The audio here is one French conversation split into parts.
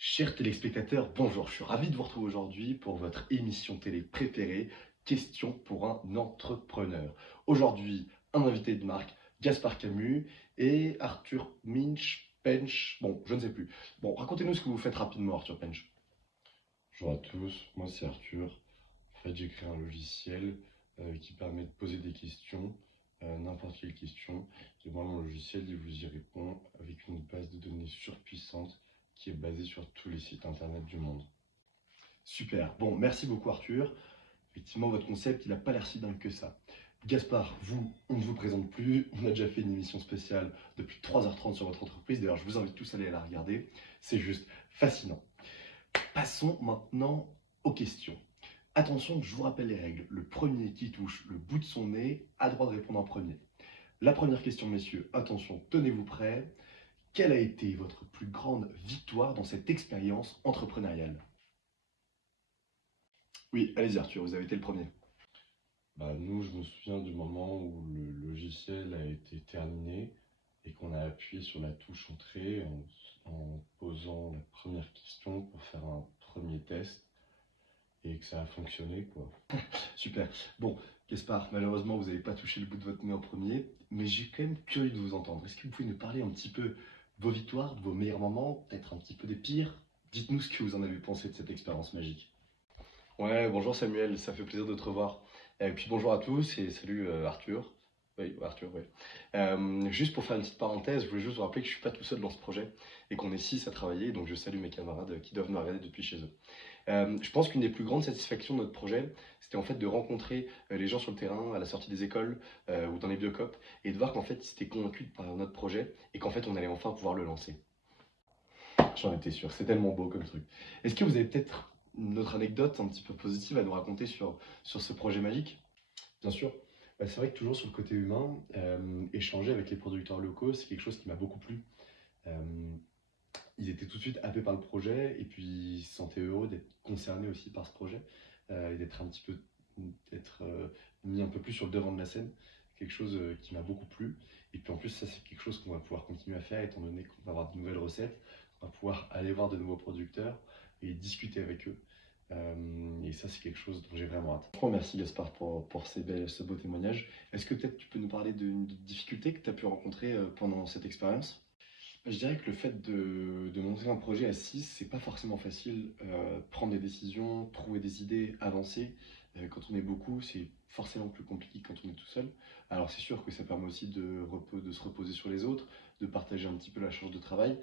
Chers téléspectateurs, bonjour, je suis ravi de vous retrouver aujourd'hui pour votre émission télé préférée, Question pour un entrepreneur. Aujourd'hui, un invité de marque, Gaspard Camus et Arthur Minch, Pench, bon, je ne sais plus. Bon, racontez-nous ce que vous faites rapidement, Arthur Pench. Bonjour à tous, moi c'est Arthur. En fait, j'ai créé un logiciel qui permet de poser des questions, n'importe quelle question. Et moi, mon logiciel, il vous y répond avec une base de données surpuissante qui est basée sur tous les sites internet du monde. Super, bon, merci beaucoup Arthur. Effectivement, votre concept, il n'a pas l'air si dingue que ça. Gaspard, vous, on ne vous présente plus. On a déjà fait une émission spéciale depuis 3h30 sur votre entreprise. D'ailleurs, je vous invite tous à aller la regarder. C'est juste fascinant. Passons maintenant aux questions. Attention, je vous rappelle les règles. Le premier qui touche le bout de son nez a droit de répondre en premier. La première question, messieurs, attention, tenez-vous prêts. Quelle a été votre plus grande victoire dans cette expérience entrepreneuriale? Oui, allez-y Arthur, vous avez été le premier. Nous, je me souviens du moment où le logiciel a été terminé et qu'on a appuyé sur la touche entrée en posant la première question pour faire un premier test et que ça a fonctionné, quoi. Super. Bon, Gaspard, malheureusement, vous n'avez pas touché le bout de votre nez en premier, mais j'ai quand même curieux de vous entendre. Est-ce que vous pouvez nous parler un petit peu de vos victoires, de vos meilleurs moments, peut-être un petit peu des pires? Dites-nous ce que vous en avez pensé de cette expérience magique. Ouais, bonjour Samuel, ça fait plaisir de te revoir. Et puis bonjour à tous et salut Arthur. Oui, Arthur, oui. Juste pour faire une petite parenthèse, je voulais juste vous rappeler que je ne suis pas tout seul dans ce projet et qu'on est 6 à travailler, donc je salue mes camarades qui doivent me regarder depuis chez eux. Je pense qu'une des plus grandes satisfactions de notre projet, c'était en fait de rencontrer les gens sur le terrain, à la sortie des écoles ou dans les biocopes, et de voir qu'en fait ils étaient convaincus par notre projet et qu'en fait on allait enfin pouvoir le lancer. J'en étais sûr, c'est tellement beau comme truc. Est-ce que vous avez peut-être une autre anecdote un petit peu positive à nous raconter sur ce projet magique? Bien sûr, c'est vrai que toujours sur le côté humain, échanger avec les producteurs locaux, c'est quelque chose qui m'a beaucoup plu. Euh, Ils étaient tout de suite happés par le projet et puis ils se sentaient heureux d'être concernés aussi par ce projet et d'être mis un peu plus sur le devant de la scène. Quelque chose qui m'a beaucoup plu. Et puis en plus, ça c'est quelque chose qu'on va pouvoir continuer à faire étant donné qu'on va avoir de nouvelles recettes. On va pouvoir aller voir de nouveaux producteurs et discuter avec eux. Et ça, c'est quelque chose dont j'ai vraiment hâte. Franchement, merci Gaspard pour ce beau témoignage. Est-ce que peut-être tu peux nous parler d'une difficulté que tu as pu rencontrer pendant cette expérience? Je dirais que le fait de monter un projet à 6, c'est pas forcément facile. Prendre des décisions, trouver des idées, avancer. Quand on est beaucoup, c'est forcément plus compliqué que quand on est tout seul. Alors c'est sûr que ça permet aussi de se reposer sur les autres, de partager un petit peu la charge de travail.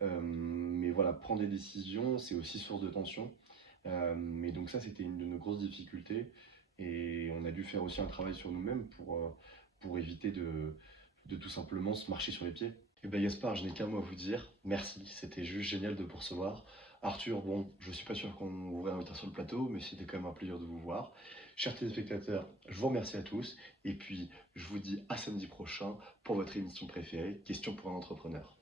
Mais voilà, prendre des décisions, c'est aussi source de tension. Mais donc ça, c'était une de nos grosses difficultés. Et on a dû faire aussi un travail sur nous-mêmes pour éviter de tout simplement se marcher sur les pieds. Et bien Gaspard, je n'ai qu'un mot à vous dire. Merci, c'était juste génial de vous recevoir. Arthur, bon, je suis pas sûr qu'on vous réinvitera sur le plateau, mais c'était quand même un plaisir de vous voir. Chers téléspectateurs, je vous remercie à tous. Et puis, je vous dis à samedi prochain pour votre émission préférée, Question pour un entrepreneur.